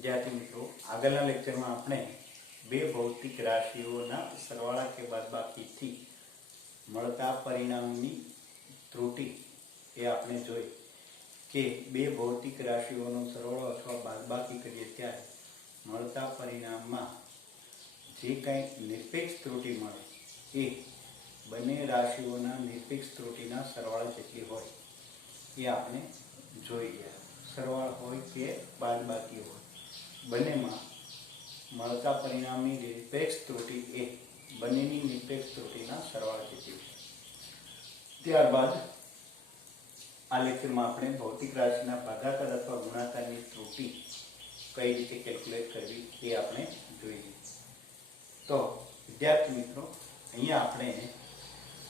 विद्यार्थी मित्रों, आगळना लेक्चरमां आपणे बे भौतिक राशिओना सरवाळा के बादबाकीथी मळता परिणामनी त्रुटि ए आपणे जोई के बे भौतिक राशिओनो सरवाळो अथवा बादबाकी करीए त्यारे मळता परिणाममां जे कांई निरपेक्ष त्रुटि मळे ए बने राशिओना निरपेक्ष त्रुटिना सरवाळा जेटली होय ए आपणे जोई गया। सरवाळ होय के बादबाकी होय बनेमां मळता परिणामनी निरपेक्ष त्रुटि ए बनेनी निरपेक्ष त्रुटिना सरवाळा जेटली होय। त्यारबाद आ लेक्चरमां आपणे भौतिक राशिना भागाकार अथवा गुणाकारनी त्रुटि कई रीते केल्क्युलेट करवी ए आपणे जोईए। तो विद्यार्थी मित्रों, अहींया आपणे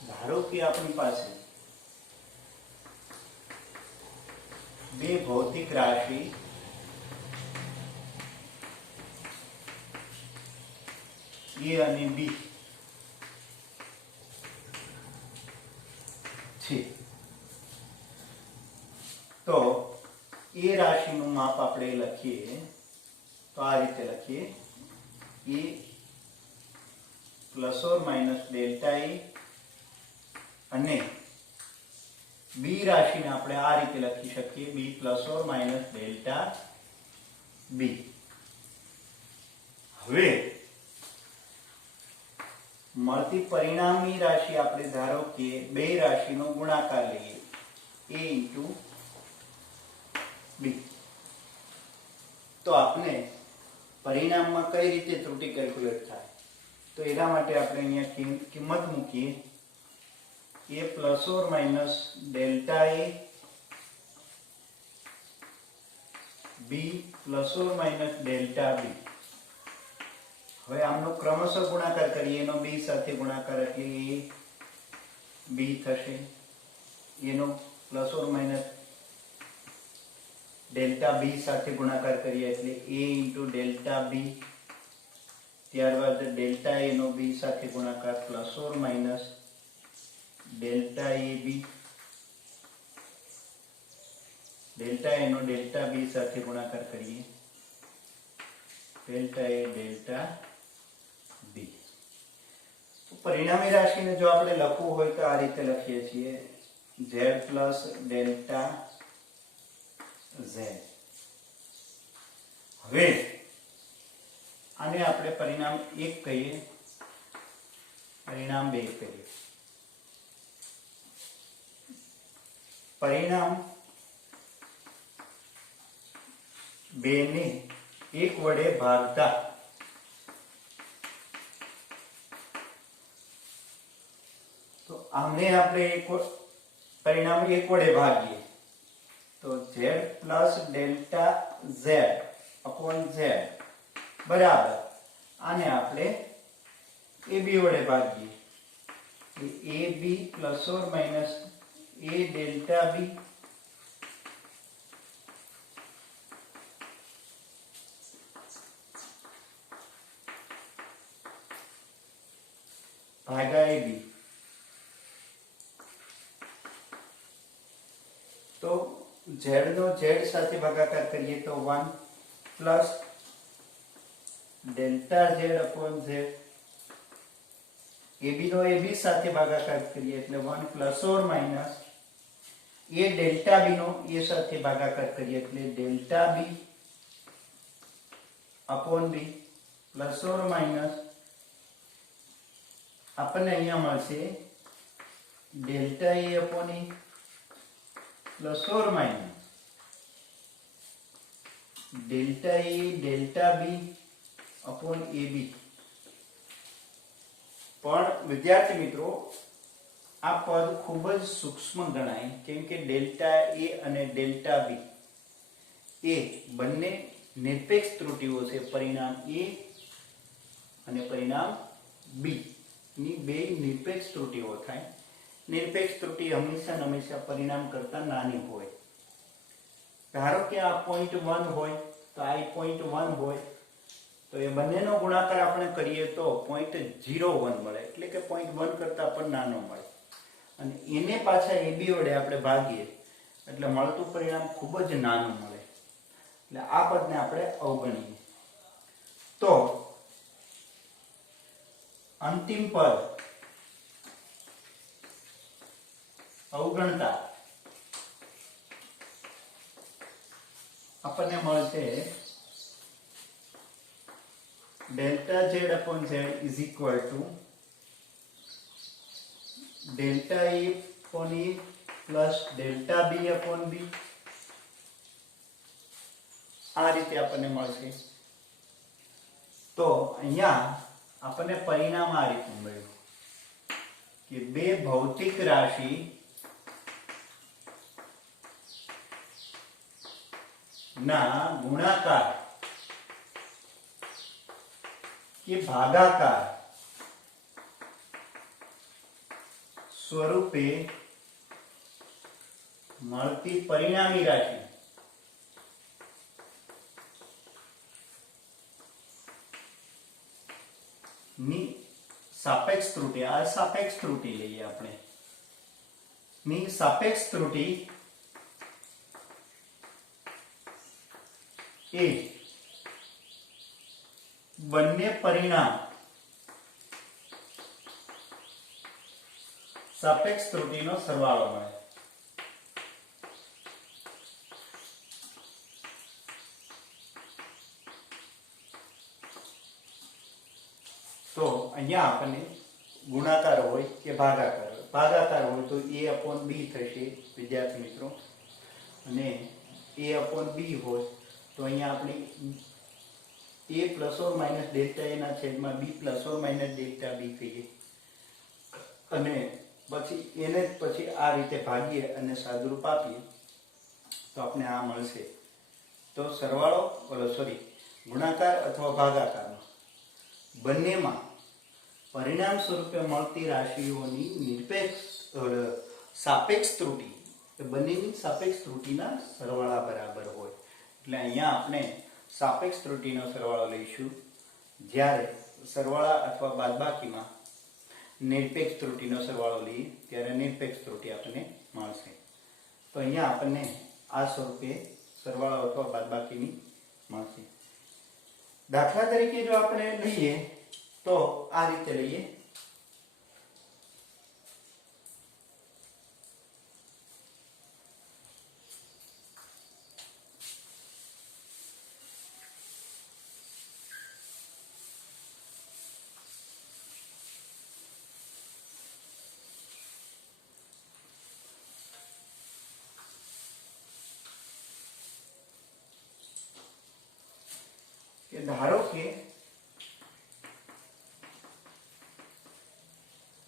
धारो के आपणी पासे बे भौतिक राशि ए અને बी છે। તો ए રાશિનું માપ આપણે લખીએ તો આ રીતે લખીએ ए પ્લસ ઓર માઇનસ ડેલ્ટા ए અને बी राशि ने આપણે આ રીતે લખી શકીએ b plus or minus delta b। હવે મળતી પરિણામી રાશિ આપણે ધારો કે બે રાશિનો ગુણાકાર લઈએ a into b। તો આપણે પરિણામમાં કઈ રીતે ત્રુટિ કેલ્ક્યુલેટ થાય તો એના માટે આપણે અહીંયા કિંમત મૂકીએ a प्लस और माइनस डेल्टा ए b प्लस और माइनस डेल्टा b। હવે આમનો ક્રમશઃ ગુણાકાર કરીએ એનો b સાથે ગુણાકાર એટલે a b થશે એનો plus or minus delta b સાથે ગુણાકાર કરીએ એટલે a into ડેલ્ટા b। ત્યારબાદ ડેલ્ટા a નો b સાથે ગુણાકાર plus or minus delta A B delta A नो डेल्टा बी साथे गुणाकार करिए डेल्टा ए डेल्टा बी। तो परिणामी राशि ने जो आपने लखवू होय तो आ रीते लखीए छीए z प्लस डेल्टा z। हवे आने आपणे परिणाम 1 कहीए परिणाम 2 कहीए। परिणाम बे ने 1 वडे भागता तो आमने आपणे परिणाम 1 वडे भागीए तो z plus delta z upon z बराबर आने आपणे ab वडे भागीए ab प्लस और माइनस a डेल्टा b भागा ए बी। तो z नो z साथे भागाकार करिए तो 1 plus delta z upon z। A b नो ए बी साथे भागाकार करिए એટલે 1 प्लस और माइनस ए डेल्टा बी नो ए साथे भागाकार करिए એટલે delta B upon b plus और माइनस આપણને અહીંયા મળશે delta A upon A plus और minus delta A delta B upon A B. पण विद्यार्थी मित्रों आ पद खूब ज सूक्ष्म गणाय केम के डेल्टा ए अने डेल्टा बी ए बंने निरपेक्ष त्रुटिओ छे। परिणाम ए अने परिणाम बी नी बे निरपेक्ष त्रुटिओ थाय। निरपेक्ष त्रुटि हमेशा हमेशा परिणाम करता नानी होय। धारो के आ पॉइंट 1 होय तो आ पॉइंट 1 होय तो ये बंनेनो गुणाकार आपणे करीए तो 0.01 मळे એટલે કે 0.1 करता पण नानो मळे અને એને પાછા ab વડે આપણે ભાગીએ એટલે મળતું પરિણામ ખૂબ જ નાનું મળે। એટલે આ પદને આપણે અવગણીએ તો અંતિમ પદ અવગણતા આપણને મળશે delta z upon z is equal to delta a upon a plus delta b upon b. આ રીતે આપણને મળશે. તો અહીંયા આપણને પરિણામ આ રીતે મળ્યું કે બે ભૌતિક રાશિ ના ગુણાકાર કે ભાગાકાર સ્વરૂપે મળતી પરિણામી રાશિ ની સાપેક્ષ ત્રુટિ, આ સાપેક્ષ ત્રુટિ લઈએ આપણે, ની સાપેક્ષ ત્રુટિ એ બંને પરિણામ સાપેક્ષ ત્રુટિનો સરવાળો મળે. તો અહીંયા આપણને ગુણાકાર હોય કે ભાગાકાર હોય, ભાગાકાર હોય તો a અપોન b થશે વિદ્યાર્થી મિત્રો, અને a અપોન b હોય તો અહીંયા આપણે a plus or minus delta a ના છેદમાં b plus or minus delta b કહીએ, અને પછી એને પછી આ રીતે ભાગીએ અને સાદુરૂપ આપીએ તો આપણે આ મળશે. તો સરવાળો ગુણાકાર અથવા ભાગાકારમાં બંનેમાં પરિણામ સ્વરૂપે મળતી રાશિઓની નિરપેક્ષ સાપેક્ષ ત્રુટિ એ બંનેની સાપેક્ષ ત્રુટિના સરવાળા બરાબર હોય. એટલે અહીંયા આપણે સાપેક્ષ ત્રુટિનો સરવાળો લઈશું, જ્યારે સરવાળા અથવા બાદબાકીમાં નિરપેક્ષ ત્રુટિનો સરવાળો લઈએ ત્યારે નિરપેક્ષ ત્રુટિ આપણને મળશે. તો અહીંયા આપણને આ સ્વરૂપે સરવાળો અથવા બાદબાકીની મળશે. દાખલા તરીકે જો આપણે લઈએ તો આ રીતે લઈએ. કે ધારો કે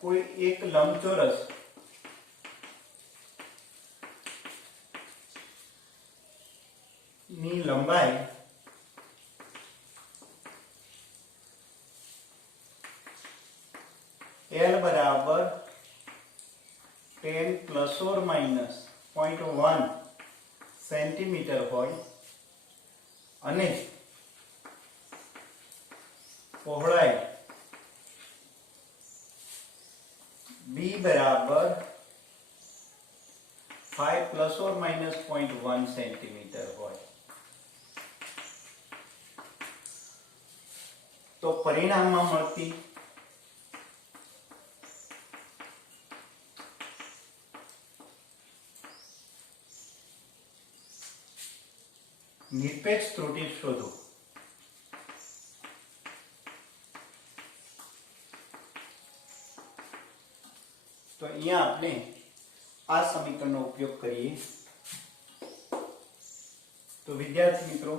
કોઈ એક લંબચોરસ ની લંબાઈ L બરાબર 10 પ્લસ ઓર માઇનસ 0.1 સેન્ટીમીટર હોય અને પહોળાઈ b બરાબર 5 પ્લસ ઓર માઇનસ 0.1 સેન્ટીમીટર હોય તો પરિણામમાં મળતી નિરપેક્ષ ત્રુટિ શોધો. તો અહીંયા આપણે આ સમીકરણનો ઉપયોગ કરીએ તો વિદ્યાર્થી મિત્રો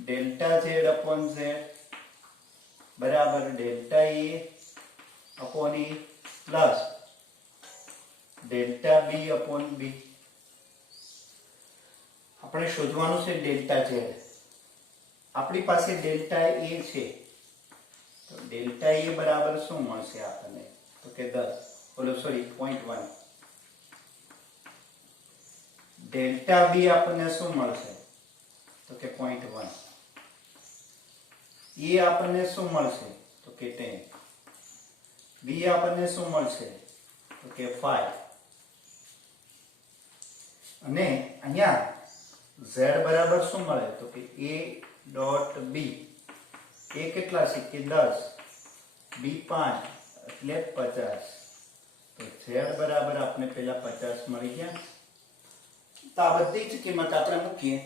ડેલ્ટા ઝેડ અપોન ઝેડ બરાબર delta a upon a plus delta b upon બી. આપણે શોધવાનું છે ડેલ્ટા ઝેડ. આપણી પાસે ડેલ્ટા એ છે તો ડેલ્ટા એ બરાબર શું મળશે આપણને તો કે 0.1. ડેલ્ટા બી આપણને શું મળશે તો કે 0.1. એ આપણને શું મળશે તો કે 10. બી આપણને શું મળશે તો કે 5. અને અહીંયા z બરાબર શું મળે તો કે a ડોટ b, a કેટલા છે કે 10, b 5 એટલે 50, તો z બરાબર આપણે પહેલા 50 મળી ગયા. તો આ બધી જ કિંમત આપણે મૂકીએ.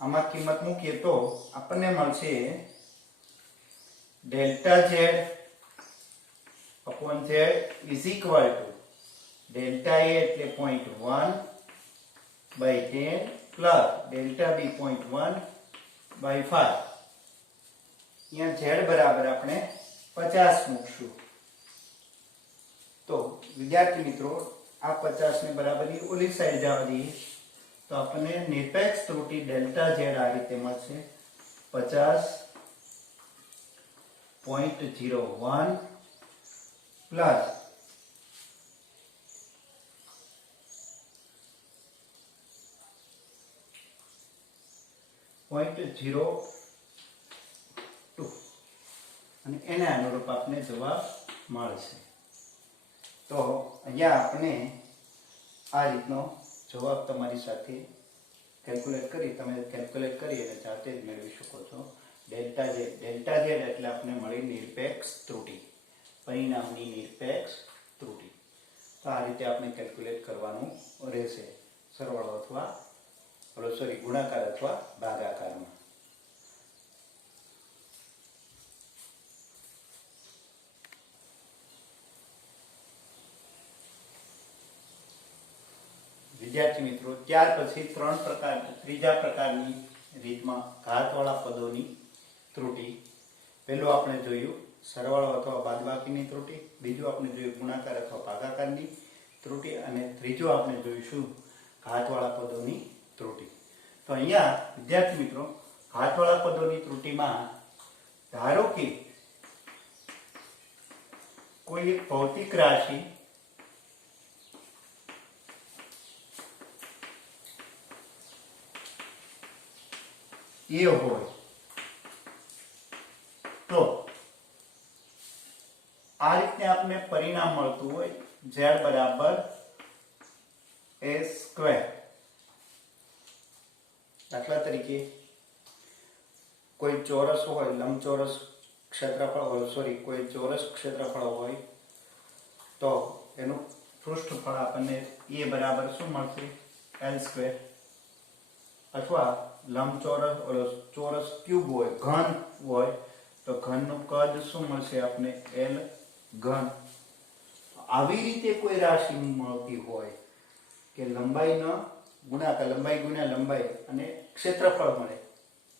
આમાં કિંમત મૂકીએ તો આપણને મળશે delta z upon z is equal to delta a એટલે 0.1 by 10 plus delta b 0.1 by 5. અહીંયા z બરાબર આપણે 50 મૂકશું. તો વિદ્યાર્થી મિત્રો આ 50 ને બરાબરની ઓલી સાઈડ જવા દઈએ તો આપણને નિરપેક્ષ ત્રુટિ ડેલ્ટા z આ રીતે મળશે 50.01 પ્લસ 0.02 અને એને અનુરૂપ આપને જવાબ મળશે. તો અહીંયા આપણે આ રીતનો જવાબ તમારી સાથે કેલ્ક્યુલેટ કરી અને જાતે જ મેળવી શકો છો. ડેલ્ટા z એટલે આપણે મળી નિરપેક્ષ ત્રુટિ, પરિણામની નિરપેક્ષ ત્રુટિ. તો આ રીતે આપણે કેલ્ક્યુલેટ કરવાનું રહેશે, સરવાળો અથવા ગુણાકાર અથવા ભાગાકારમાં. વિદ્યાર્થી મિત્રો ત્યાર પછી ત્રીજા પ્રકારની રીતમાં ઘાતવાળા પદોની ત્રુટિ. પહેલું આપણે જોયું સરવાળો અથવા બાદબાકીની ત્રુટિ, બીજું આપણે જોયું ગુણાકાર અથવા ભાગાકારની ત્રુટિ, અને ત્રીજું આપણે જોઈશું ઘાતવાળા પદોની ત્રુટિ. તો અહીંયા વિદ્યાર્થી મિત્રો ઘાતવાળા પદોની ત્રુટિમાં ધારો કે કોઈ એક ભૌતિક રાશિ એ હોય તો આ રીતે આપણે પરિણામ મળતું હોય z બરાબર a સ્ક્વેર. દાખલા તરીકે કોઈ ચોરસ હોય, લંબચોરસ ક્ષેત્રફળ હોય, કોઈ ચોરસ ક્ષેત્રફળ હોય તો એનું પૃષ્ઠફળ આપણને a બરાબર શું મળશે l સ્ક્વેર. અથવા લંબચોરસ ચોરસ ક્યુબ હોય, ઘન હોય તો ઘનનું કદ શું મળશે આપણે l ઘન. આવી રીતે કોઈ રાશિ મળતી હોય કે લંબાઈનો ગુણાકાર, લંબાઈ ગુણ્યા લંબાઈ અને ક્ષેત્રફળ મળે,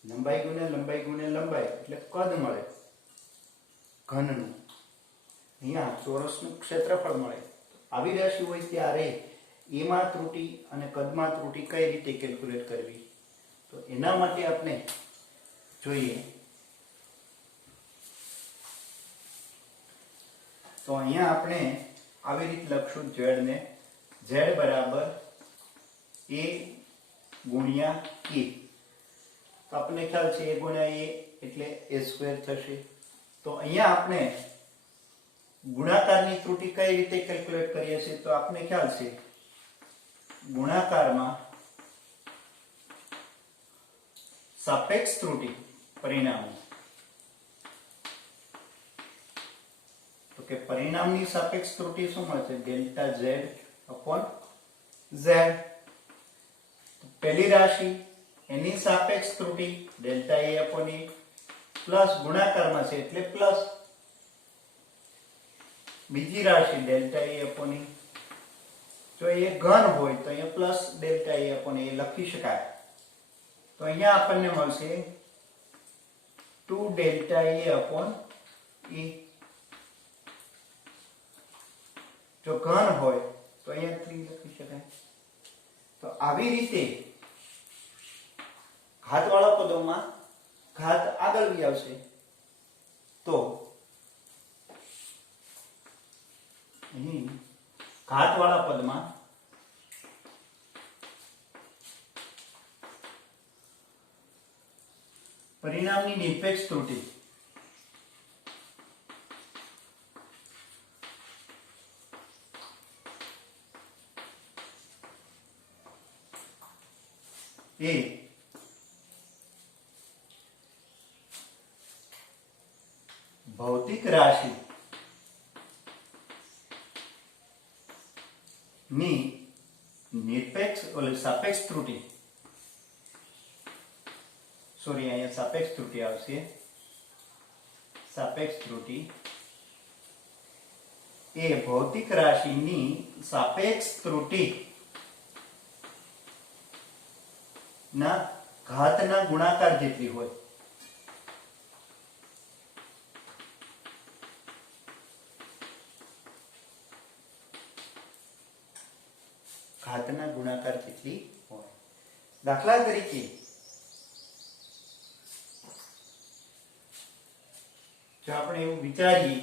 લંબાઈ ગુણ્યા લંબાઈ ગુણ્યા લંબાઈ એટલે કદ મળે ઘનનું, અહીંયા ચોરસનું ક્ષેત્રફળ મળે. આવી રાશિ હોય ત્યારે એમાં ત્રુટિ અને કદમાં ત્રુટિ કઈ રીતે કેલ્ક્યુલેટ કરવી, તો એના માટે આપણે જોઈએ તો અહીંયા આપણે આવી રીતે લખશું z ને, z બરાબર a ગુણ્યા a. તો આપણને ખ્યાલ છે a ગુણ્યા a એટલે a સ્ક્વેર થશે. તો અહીંયા આપણે ગુણાકારની ત્રુટિ કઈ રીતે કેલ્ક્યુલેટ કરીએ છીએ તો આપણને ખ્યાલ છે ગુણાકારમાં સાપેક્ષ ત્રુટિ પરિણામની, તો કે પરિણામની સાપેક્ષ ત્રુટિ શું મળશે ડેલ્ટા z upon z. પહેલી રાશિ એની સાપેક્ષ ત્રુટિ delta a upon a plus ગુણાકારમાં છે એટલે પ્લસ. બીજી રાશિ ડેલ્ટા a upon a, જો એ ઘન હોય તો અહીંયા plus delta a upon a લખી શકાય. તો અહીંયા આપણને મળશે 2 ડેલ્ટા a upon a. જો ઘન હોય તો અહીંયા 3 લખી શકાય. તો આવી રીતે ઘાતવાળા પદોમાં ઘાત આગળ બી આવશે. તો અહીં ઘાતવાળા પદમાં પરિણામની નિરપેક્ષ ત્રુટિ એ ભૌતિક રાશિ ની સાપેક્ષ ત્રુટિ, સોરી અહીંયા સાપેક્ષ ત્રુટિ આવશે, સાપેક્ષ ત્રુટિ એ ભૌતિક રાશિની સાપેક્ષ ત્રુટિ ના ઘાતના ગુણાકાર જેટલી હોય. ઘાતના ગુણાકાર જેટલી હોય. દાખલા તરીકે જો આપણે એવું વિચારીએ,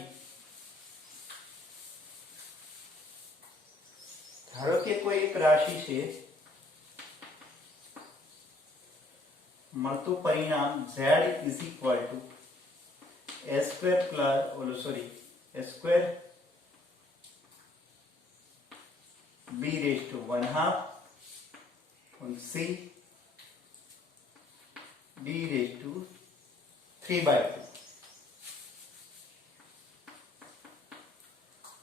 ધારો કે કોઈ એક રાશિ છે, મળતું પરિણામ z is equal to a square plus a square b raised to 1/2 on c d raised to 3/2.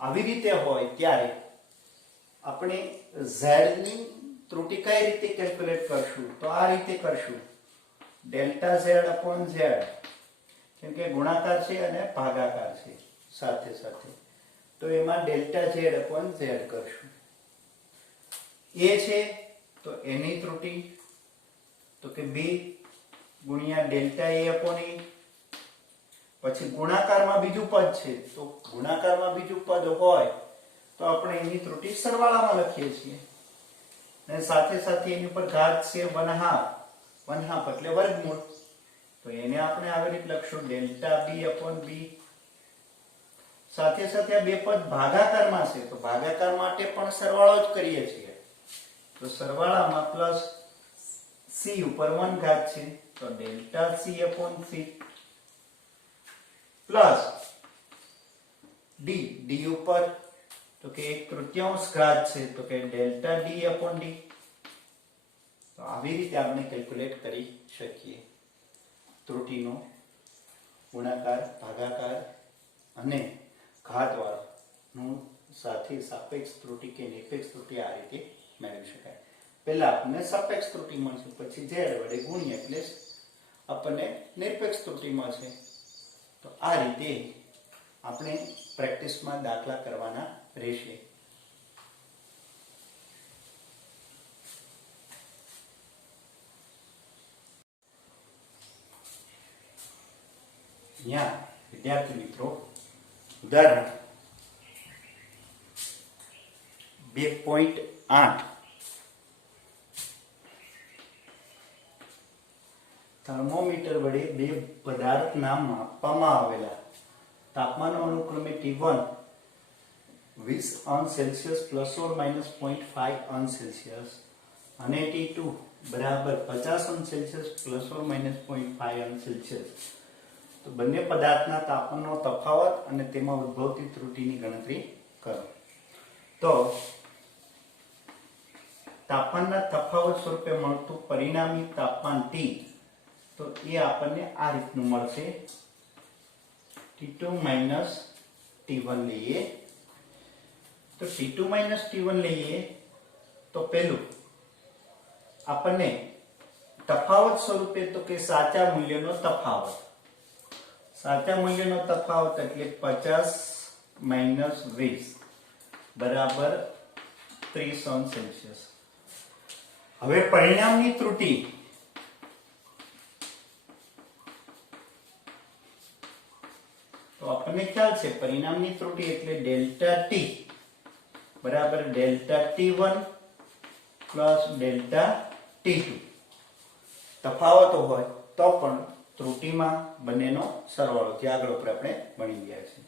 આવી રીતે હોય ત્યારે આપણે z ની ત્રુટિ કઈ રીતે કેલ્ક્યુલેટ કરશું? તો આ રીતે કરશું, ડેલ્ટા z upon z, કેમ કે ગુણાકાર છે અને ભાગાકાર છે સાથે સાથે, તો એમાં ડેલ્ટા z upon z કરશું. એ છે તો એની ત્રુટિ તો કે b ગુણ્યા ડેલ્ટા a upon e, પછી ગુણાકારમાં બીજું પદ છે, તો ગુણાકારમાં બીજું પદ હોય તો આપણે એની ત્રુટિ સરવાળામાં લખીએ છીએ, અને સાથે સાથે એની ઉપર ઘાત છે 1/2 એટલે વર્ગમૂળ, તો એને આપણે આવી રીતે લખશું ડેલ્ટા b upon b. સાથે સાથે આ બે પદ ભાગાકારમાં છે, તો ભાગાકાર માટે પણ સરવાળો જ કરીએ છીએ, તો સરવાળામાં પ્લસ c ઉપર 1 ઘાત છે, તો delta c upon c plus d ઉપર તો કે 1/3 ઘાત છે, તો કે ડેલ્ટા d upon d. તો આવી રીતે આપણે કેલ્ક્યુલેટ કરી શકીએ ત્રુટિનો ગુણાકાર, ભાગાકાર અને ઘાતવાળાનું સાથે સાપેક્ષ ત્રુટિ કે નિરપેક્ષ ત્રુટિ આ રીતે મેળવી શકાય. પહેલા આપણને સાપેક્ષ ત્રુટિ મળશે, પછી z વડે ગુણીએ એટલે આપણને નિરપેક્ષ ત્રુટિ મળશે. તો આ રીતે આપણે પ્રેક્ટિસમાં દાખલા કરવાના રહેશે. અહીંયા વિદ્યાર્થી મિત્રો ઉદાહરણ 2.8 થર્મોમીટર વડે બે પદાર્થના માપવામાં આવેલા તાપમાનો અનુક્રમે T1 20 અંશ સેલ્સિયસ પ્લસ ઓર માઇનસ 0.5 અંશ સેલ્સિયસ અને T2 બરાબર 50 અંશ સેલ્સિયસ પ્લસ ઓર માઇનસ 0.5 અંશ સેલ્સિયસ. તો બંને પદાર્થના તાપમાનનો તફાવત અને તેમાં ઉદ્ભવતી ત્રુટિની ગણતરી કરો. તો તાપમાનના તફાવત સ્વરૂપે મળતું પરિણામી તાપમાન T, તો એ આપણને આ રીતનું મળશે, T2 minus T1 લઈએ, તો T2 minus T1 લઈએ તો પેલું આપણને તફાવત સ્વરૂપે તો કે સાચા મૂલ્યનો તફાવત, સાચા મૂલ્યનો તફાવત એટલે 50 minus 20 બરાબર 30 અંશ સેલ્સિયસ. હવે પરિણામની ત્રુટિ તો આપણને ખ્યાલ છે, પરિણામની ત્રુટિ એટલે ડેલ્ટા t બરાબર delta t1 plus delta t2. તફાવતો હોય તો પણ ત્રુટિમાં બંનેનો સરવાળો, જે આગળ ઉપર આપણે ભણી ગયા છે.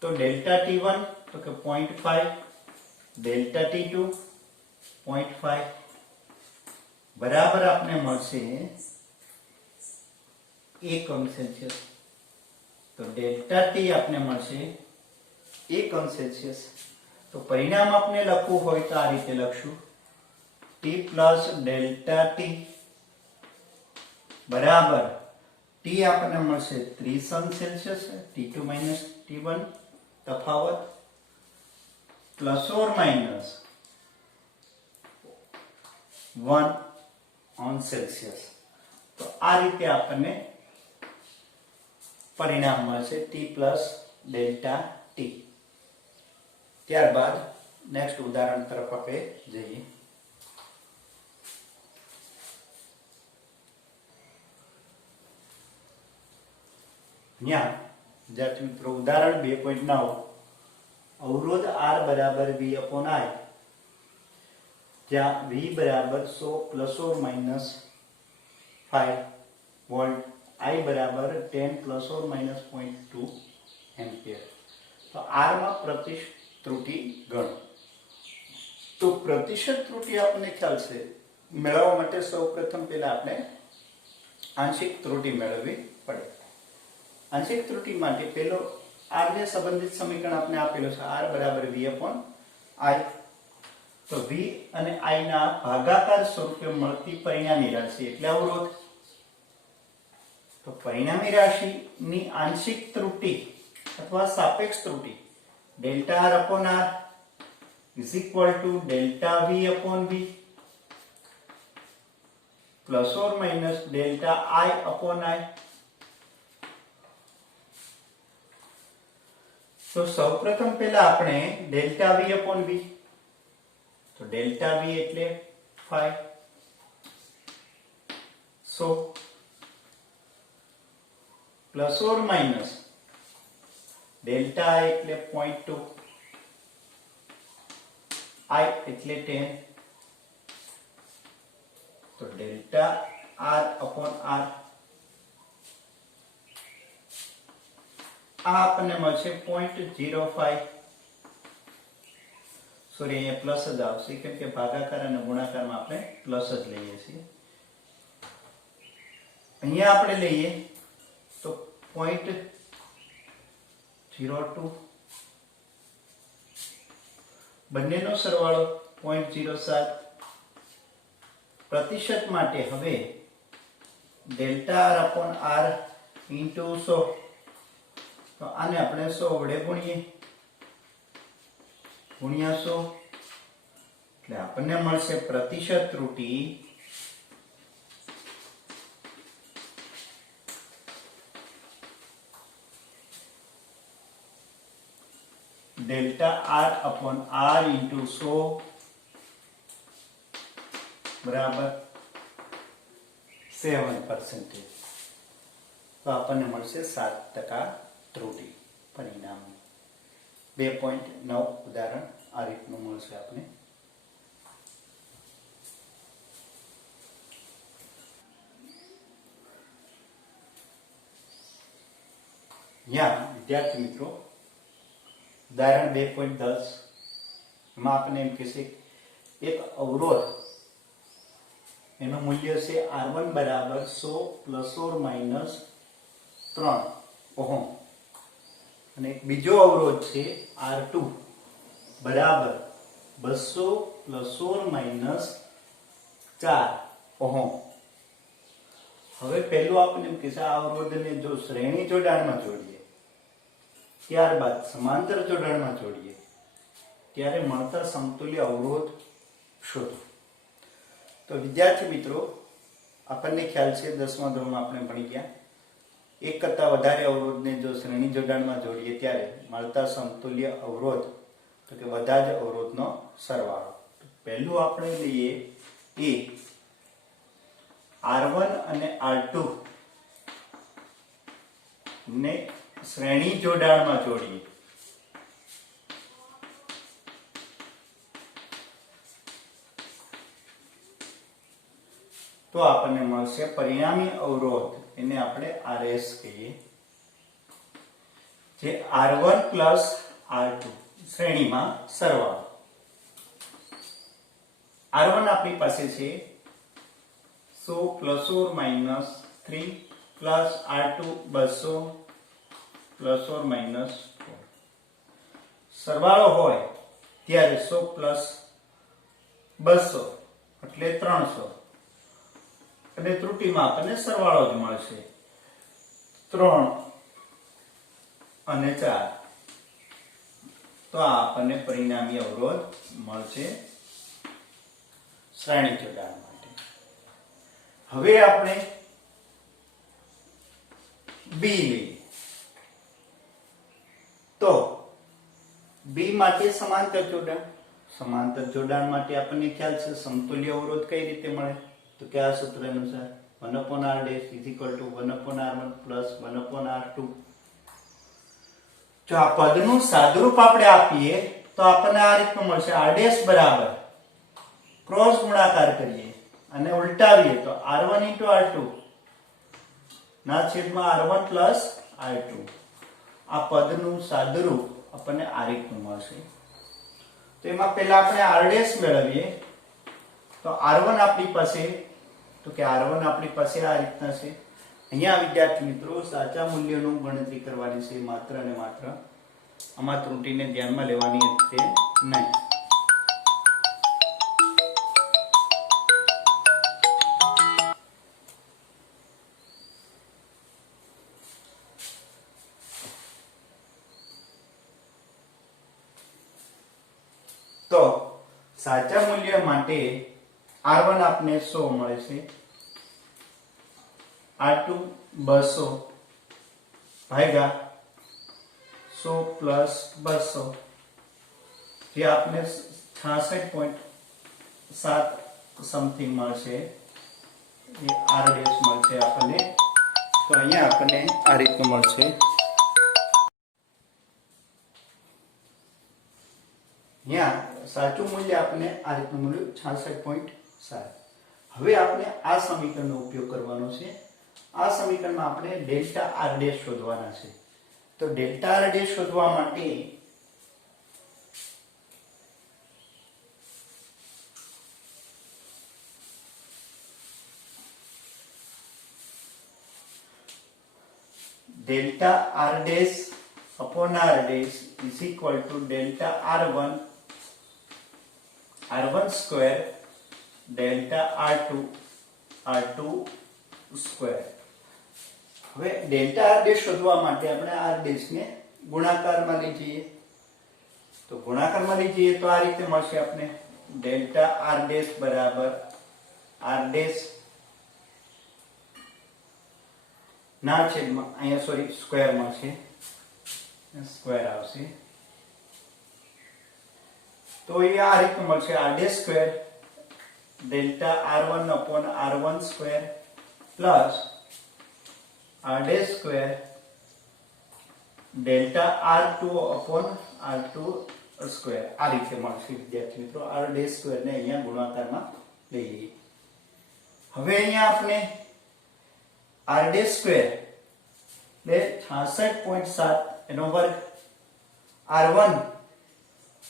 તો ડેલ્ટા t1 તો કે 0.5, ડેલ્ટા t2 0.5 બરાબર આપણે મળશે 1 અંશ સેલ્સિયસ. તો ડેલ્ટા t આપણે મળશે 1 અંશ સેલ્સિયસ. તો પરિણામ આપણે લખવું હોય તો આ રીતે લખશું, t પ્લસ ડેલ્ટા ટી બરાબર ટી આપણને મળશે 30 સેલ્સિયસ T2 માઇનસ T1 તફાવત plus or minus 1 on Celsius. તો આ રીતે આપણને પરિણામ મળશે T પ્લસ ડેલ્ટા ટી. ત્યારબાદ નેક્સ્ટ ઉદાહરણ તરફ આપણે જઈએ. यहाँ विद्यार्थी मित्रों उदाहरण 2.9 अवरोध R बराबर V अपॉन I जहाँ V बराबर 100 प्लस और माइनस 5 वोल्ट, I बराबर 10 प्लस और माइनस 0.2 एम्पियर. तो R में प्रतिशत त्रुटि गणो. तो प्रतिशत त्रुटि आपने ख्याल से मेळववा माटे सौप्रथम पहेला आपने आंशिक त्रुटि मेळववी पड़े. आंशिक त्रुटि माटे पहलो R ने संबंधित समीकरण आपने आपेलो छे R बराबर V अपॉन I. तो V અને I ના ભાગાકાર સ્વરૂપે મળતી પરિણામી રાશિ એટલે અવરોધ. તો પરિણામી રાશિની આંશિક ત્રુટિ અથવા સાપેક્ષ ત્રુટિ delta R upon R is equal to delta V upon V plus or minus delta I upon I. तो સૌપ્રથમ પહેલા આપણે ડેલ્ટા V upon V, તો ડેલ્ટા V એટલે 5 100 plus or minus delta I એટલે 0.2 I એટલે 10. तो डेल्टा R अपॉन R आ आपने મળશે 0.05. સોરી અહીંયા પ્લસ જ આવશે કેમ કે ભાગાકાર અને ગુણાકારમાં આપણે પ્લસ જ લઈએ છીએ. અહીંયા આપણે લઈએ તો 0.02 બંનેનો સરવાળો 0.07. प्रतिशत माटे हवे delta R upon R into 100. तो आने अपने 100 वडे गुणीए गुणिया 100 એટલે આપણને મળશે प्रतिशत त्रुटि delta R upon R into 100 बराबर 7%. तो आपने મળશે 7% त्रुटि परिणाम. 2.9 उदाहरण आ રીતનું મળશે आपने. यहाँ विद्यार्थी मित्रों उदाहरण 2.10 में आपने एम कहे एक अवरोध एनु मूल्य से R1 बराबर 100 प्लस और माइनस 3 ओहम અને એક બીજો અવરોધ છે R2 બરાબર 200 પ્લસ ઓર માઇનસ 4 ઓહમ. હવે પહેલું આપણે એમ કે આ અવરોધને જો શ્રેણી જોડાણમાં જોડીએ ત્યારબાદ સમાંતર જોડાણમાં જોડીએ ત્યારે મળતા સમતુલ્ય અવરોધ શોધો. तो विद्यार्थी मित्रों आपने ख्याल से 10मा धोरण में आपने भणी गया एक करता वधारे अवरोध ने जो श्रेणी जोड़ाण में जोड़ीए त्यारे मळता समतुल्य अवरोध तो के बधा ज अवरोधनो सरवाळो. तो पहेलुं आपणे लईए ए R1 અને R2 ने श्रेणी जोड़ाण में जोड़ीए तो आपने મળશે પરિણામી અવરોધ એને આપણે RS કહીએ જે R1 પ્લસ R2 શ્રેણીમાં સરવાળો. R1 આપણી પાસે છે 100 plus or minus 3 plus R2 200 plus or minus 4. સરવાળો હોય ત્યારે 100 પ્લસ 200 એટલે 300 અને ત્રુટીમાં આપણને સરવાળો જ મળશે 3 અને 4 તો આ આપણને પરિણામી અવરોધ મળશે શ્રેણી જોડાણ માટે. હવે આપણે બી લઈએ તો બી માટે સમાંતર જોડાણ માટે આપણને ખ્યાલ છે સમતુલ્ય અવરોધ કઈ રીતે મળે તો કે આ સૂત્ર અનુસાર 1/r' = 1/r1 + 1/r2. જો આ પદનું સાદુરૂપ આપણે આપીએ તો આપણને આ રીતનું મળશે r' બરાબર ક્રોસ ગુણાકાર કરીએ અને ઉલટાવીએ તો r1 * r2 ના છેદમાં r1 + r2. આ પદનું સાદુરૂપ આપણને આ રીતનું મળશે. તો એમાં પહેલા આપણે r' મેળવીએ તો r1 આપણી પાસે આ રીતના છે. અહીંયા વિદ્યાર્થી મિત્રો સાચા મૂલ્યનું ગણતરી કરવાની છે માત્ર અને માત્ર. આમાં ત્રુટીને ધ્યાનમાં લેવાની છે નહીં. તો સાચા મૂલ્ય માટે r1 આપને 100 મળે છે, r2 200 ભાગ્યા 100 + 200 જે આપને 66.7 સમથિંગ મળશે. એ r' મળશે આપણને. તો અહીંયા આપણને આ રીતનું મળશે. અહીંયા સાચું મૂલ્ય આપણને આ રીતનું મળ્યું 66.7. હવે આપણે આ સમીકરણનો ઉપયોગ કરવાનો છે. આ સમીકરણમાં આપણે ΔR' શોધવાના છે. તો ΔR' શોધવા માટે ΔR' upon R' is equal to ΔR1 R1 square ΔR2 R2 square. હવે ΔR' શોધવા માટે આપણે R' ને ગુણાકારમાં લઈ જઈએ. તો ગુણાકારમાં લઈ જઈએ તો આ રીતે મળશે આપણે ΔR' બરાબર R' ના છેદમાં અહીંયા સ્ક્વેર મળશે, સ્ક્વેર આવશે. તો એ આ રીતે મળશે R' square ΔR1 upon R1 square plus R' square ΔR2 upon R2 square. આ રીતે મળશે વિદ્યાર્થી મિત્રો. R' સ્ક્વેર ને અહીંયા ગુણાકારમાં લઈએ. હવે અહીંયા આપણે R' સ્ક્વેર એટલે 66.7 એનો વર્ગ R1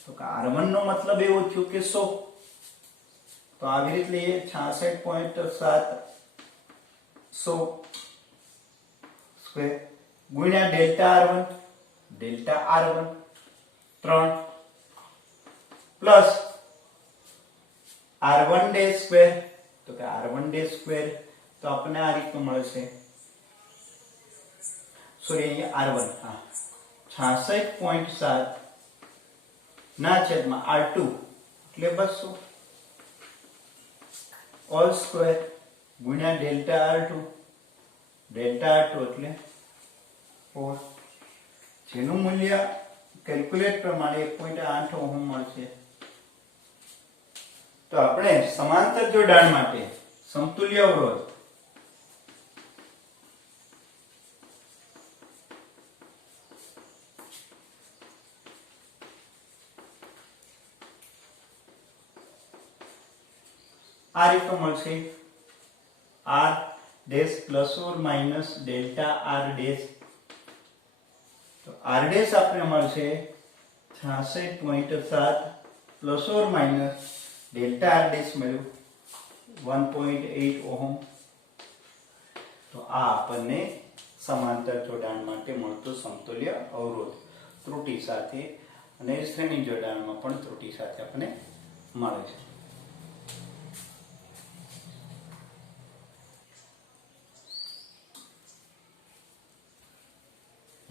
તો કે R1 નો મતલબ એવો થયો કે 100. તો આવી રીતે લઈએ 66.7 100 સ્ક્વેર ગુણ્યા ΔR1 3 પ્લસ R1' સ્ક્વેર તો કે R1' સ્ક્વેર તો આપણને આ રીતનું મળશે. અહીંયા R1 66.7 ના છેદમાં R2 એટલે 200 ઓલ સ્ક્વેર ગુણ્યા ΔR2 એટલે 4 જેનું મૂલ્ય કેલ્ક્યુલેટ પ્રમાણે 1.8 ઓહમ મળશે. તો આપણે સમાંતર જોડાણ માટે સમતુલ્ય અવરોધ આ રીતનું મળશે R' plus or minus ΔR'. તો R' આપણે મળશે 66.7 plus or minus ΔR' મળ્યું 1.8 ઓહમ. તો આ આપણને સમાંતર જોડાણ માટે મળતો સમતુલ્ય અવરોધ ત્રુટિ સાથે અને શ્રેણી જોડાણમાં પણ ત્રુટિ સાથે આપણને મળે છે.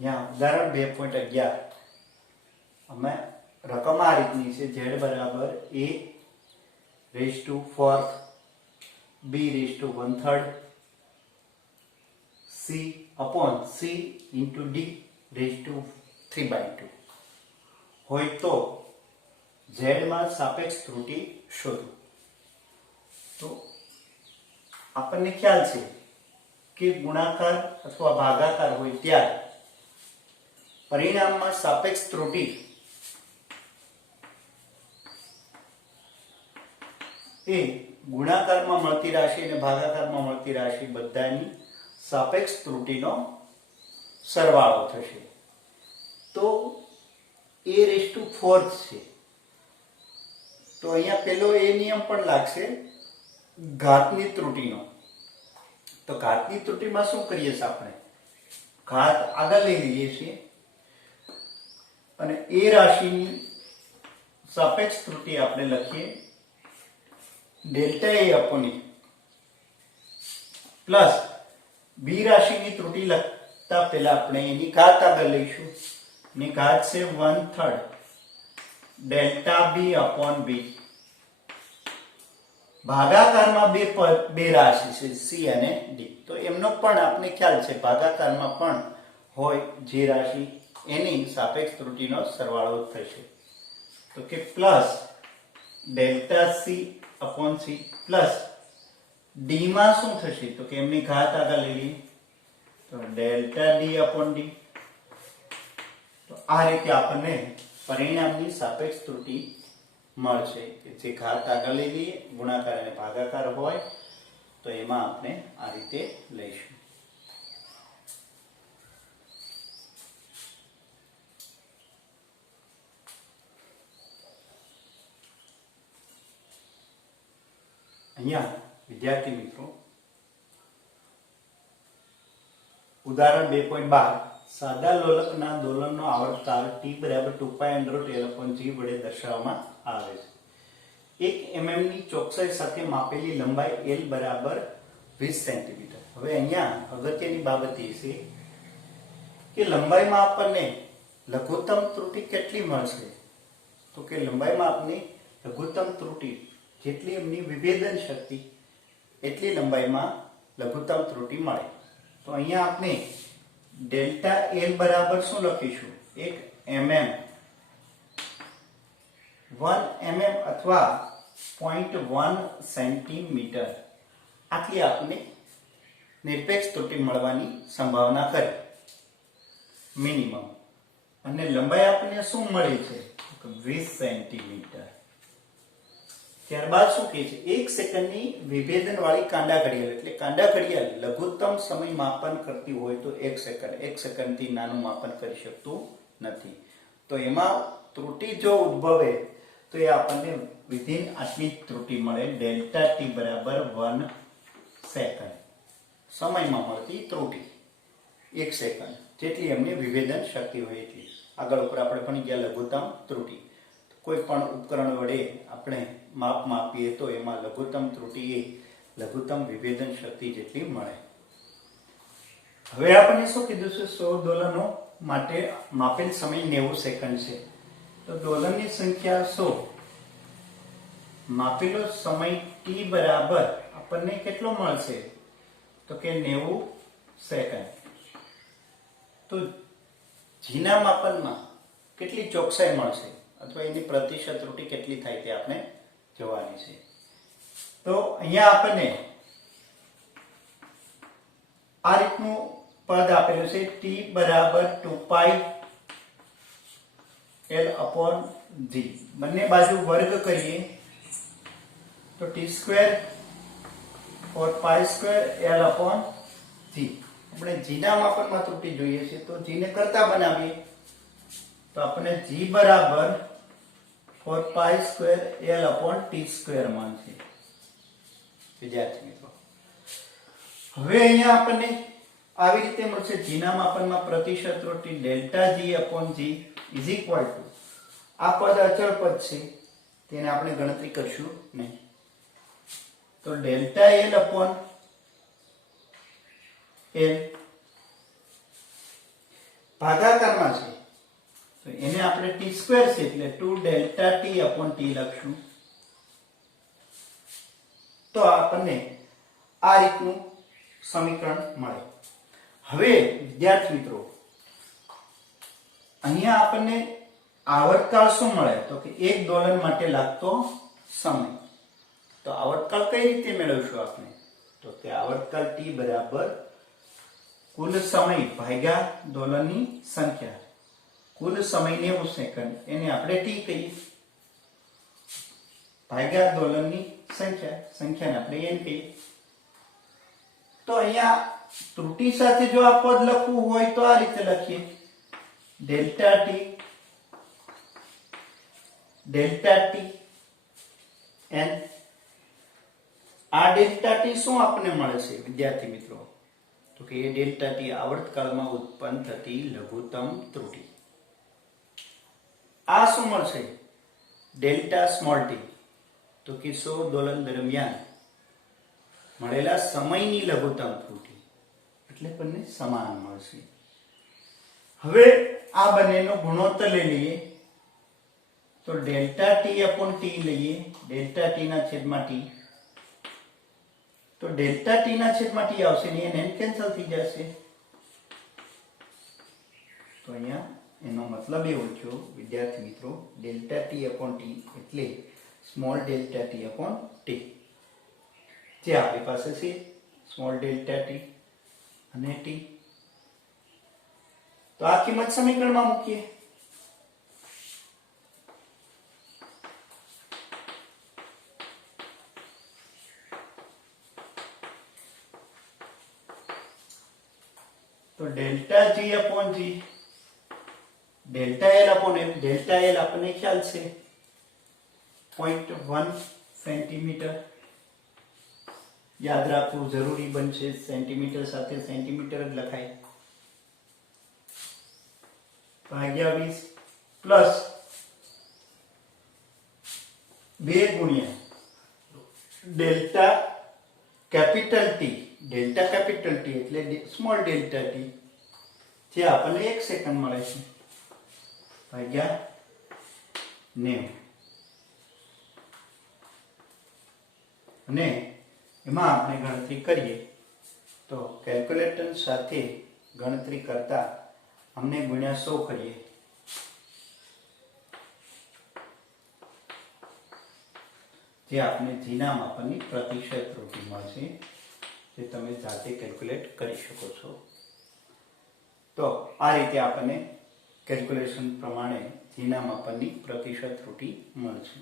यहाँ उदाहरण 2.11 અમે રકમ આ રીતની છે z બરાબર a raise to 4th b raise to 1/3 c upon c into d raise to 3/2 હોય તો z માં સાપેક્ષ ત્રુટિ શોધો. તો આપણને ખ્યાલ છે કે ગુણાકાર અથવા ભાગાકાર હોય ત્યારે પરિણામમાં સાપેક્ષ ત્રુટિ એ ગુણાકારમાં મળતી રાશિ અને ભાગાકારમાં મળતી રાશિ બધાની સાપેક્ષ ત્રુટિનો સરવાળો થશે. તો a રેઝ ટુ 4th છે તો અહીંયા પેલો એ નિયમ પણ લાગશે ઘાતની ત્રુટિનો. તો ઘાતની ત્રુટિમાં શું કરીએ છીએ આપણે ઘાત આગળ લઈ લઈએ છીએ અને એ રાશિની સાપેક્ષ ત્રુટિ આપણે લખીએ delta a upon e plus બી રાશિની ત્રુટિ લખતા પહેલા આપણે એની ઘાત આગળ લઈશું. એની ઘાત છે 1/3 ડેલ્ટા બી અપોન બી. ભાગાકારમાં બે રાશિ છે સી અને ડી. તો એમનો પણ આપણે ખ્યાલ છે ભાગાકારમાં પણ હોય જે રાશિ એની સાપેક્ષ ત્રુટિનો સરવાળો થશે. તો કે plus delta C upon C plus D માં શું થશે તો કે એમની ઘાત આગળ લઈ લઈએ તો ડેલ્ટા ડી અપોન ડી. તો આ રીતે આપણને પરિણામની સાપેક્ષ ત્રુટિ મળશે કે જે ઘાત આગળ લઈ લઈએ ગુણાકાર અને ભાગાકાર હોય તો એમાં આપણે આ રીતે લઈશું. અહીંયા વિદ્યાર્થી મિત્રો ઉદાહરણ 2.12 સાદા લોલકના દોલનનો આવર્તકાળ t બરાબર 2π√L/g વડે દર્શાવવામાં આવે છે. 1 mm ની ચોકસાઈ સાથે માપેલી લંબાઈ L બરાબર 20 સેન્ટીમીટર. હવે અહીંયા અગત્યની બાબત એ છે કે લંબાઈમાં આપણને લઘુત્તમ ત્રુટિ કેટલી મળશે તો કે લંબાઈમાં આપને લઘુત્તમ ત્રુટિ જેટલી એમની વિભેદન શક્તિ એટલી લંબાઈમાં લઘુત્તમ ત્રુટિ મળે. તો અહીંયા આપણે ડેલ્ટા L બરાબર શું લખીશું 1 mm 1 mm અથવા 0.1 સેન્ટીમીટર આટલી આપણે નિરપેક્ષ ત્રુટિ મળવાની સંભાવના કરી મિનિમમ. અને લંબાઈ આપણને શું મળી છે 20 સેન્ટીમીટર. ત્યારબાદ શું કહે છે 1 સેકન્ડની વિભેદન વાળી કાંડા ઘડિયાળ એટલે કાંડા ઘડિયાળ લઘુત્તમ સમય માપન કરતી હોય તો 1 સેકન્ડ 1 સેકન્ડથી નાનું માપન કરી શકતું નથી. તો એમાં ત્રુટિ જો ઉદ્ભવે તો એ આપણને વિધિન આટલી ત્રુટિ મળે ડેલ્ટા ટી બરાબર 1 સેકન્ડ સમયમાં મળતી ત્રુટિ 1 સેકન્ડ જેટલી એમની વિભેદન શક્તિ હોય એટલી. આગળ ઉપર આપણે ભણી ગયા લઘુત્તમ ત્રુટિ. કોઈ પણ ઉપકરણ વડે આપણે માપ માપીએ તો એમાં લઘુત્તમ ત્રુટિ એ લઘુત્તમ વિભેદન શક્તિ જેટલી મળે. હવે આપણે શું કીધું છે 100 દોલનો માટે માપેલ સમય 90 સેકન્ડ છે. તો દોલનની સંખ્યા 100 માપેલો સમય t બરાબર આપણને કેટલો મળશે તો કે 90 સેકન્ડ. તો જીના માપનમાં કેટલી ચોકસાઈ મળશે અથવા એની પ્રતિશત ત્રુટિ કેટલી થાય તે આપણે જોવાની છે. તો અહીંયા આપણને આ રીતનું પદ આપેલું છે t બરાબર 2π/L/g. બંને બાજુ વર્ગ કરીએ તો t² 4π² L/g. આપણે g ના માપનમાં ત્રુટિ જોઈએ છે તો g ને કરતા બનાવીએ તો આપણને g બરાબર 4π² L/t² મળશે. વિદ્યાર્થી મિત્રો હવે અહીંયા આપણને આવી રીતે મળશે g ના માપનમાં પ્રતિશત ત્રુટિ delta g/g is equal to આ પદ અચળ પદ છે તેને આપણે ગણતરી કરશું નહીં. તો ડેલ્ટા L/L ભાગાકારમાં છે તો એને આપણે t સ્ક્વેર છે એટલે 2 ડેલ્ટા t અપોન t લખશું. તો આપણને આ રીતનું સમીકરણ મળે. હવે વિદ્યાર્થી મિત્રો અહીંયા આપણને આવર્તકાળ શું મળે તો કે એક દોલન માટે લાગતો સમય. તો આવર્તકાળ કઈ રીતે મેળવશું આપણે તો કે આવર્તકાળ t બરાબર કુલ સમય ભાગ્યા દોલનની સંખ્યા. કુલ સમય 90 સેકન્ડ એને આપણે t કહીએ ભાગ્યા દોલનની સંખ્યાને આપણે n કહીએ. તો અહીંયા ત્રુટિ સાથે જો આ પદ લખવું હોય તો આ રીતે લખીએ ડેલ્ટા t n. આ ડેલ્ટા t શું આપણને મળે છે વિદ્યાર્થી મિત્રો તો કે એ ડેલ્ટા t આવર્તકાળમાં ઉત્પન્ન થતી લઘુત્તમ ત્રુટિ. આ શું મળશે ડેલ્ટા સ્મોલ t તો કે 100 દોલન દરમિયાન મળેલા સમયની લઘુત્તમ ત્રુટિ એટલે બંને સમાન મળશે. હવે આ બંનેનો ગુણોત્તર લઈ લઈએ તો ડેલ્ટા t અપોન t લઈએ ડેલ્ટા t ના છેદમાં t. તો ડેલ્ટા t ના છેદમાં t આવશે ને n કેન્સલ થઈ જશે. તો અહીંયા એનો મતલબ એવો થયો વિદ્યાર્થી મિત્રો ડેલ્ટા t અપોન t એટલે small delta t upon t જે આપણી પાસે છે સ્મોલ ડેલ્ટા t અને t. તો આ કિંમત સમીકરણમાં મૂકીએ. તો delta g upon g delta l upon m. Delta l આપણને ખ્યાલ છે 0.1 સેન્ટીમીટર. યાદ રાખવું જરૂરી બનશે સેન્ટીમીટર સાથે સેન્ટીમીટર જ લખાય ભાગ્યા 20 પ્લસ 2 ગુણ્યા delta capital T. Delta capital T એટલે સ્મોલ ડેલ્ટા t જે આપણને 1 સેકન્ડ મળે છે ભાગ્યા 90. અને એમાં આપણે ગણતરી કરીએ તો કેલ્ક્યુલેટર સાથે ગણતરી કરતા અમને ગુણ્યા 100 કરીએ જે આપણે જીના માપનની પ્રતિશત ત્રુટિ મળશે જે તમે જાતે કેલ્ક્યુલેટ કરી શકો છો. તો આ રીતે આપણને કેલ્ક્યુલેશન પ્રમાણે જીના માપનની પ્રતિશત ત્રુટિ મળશે.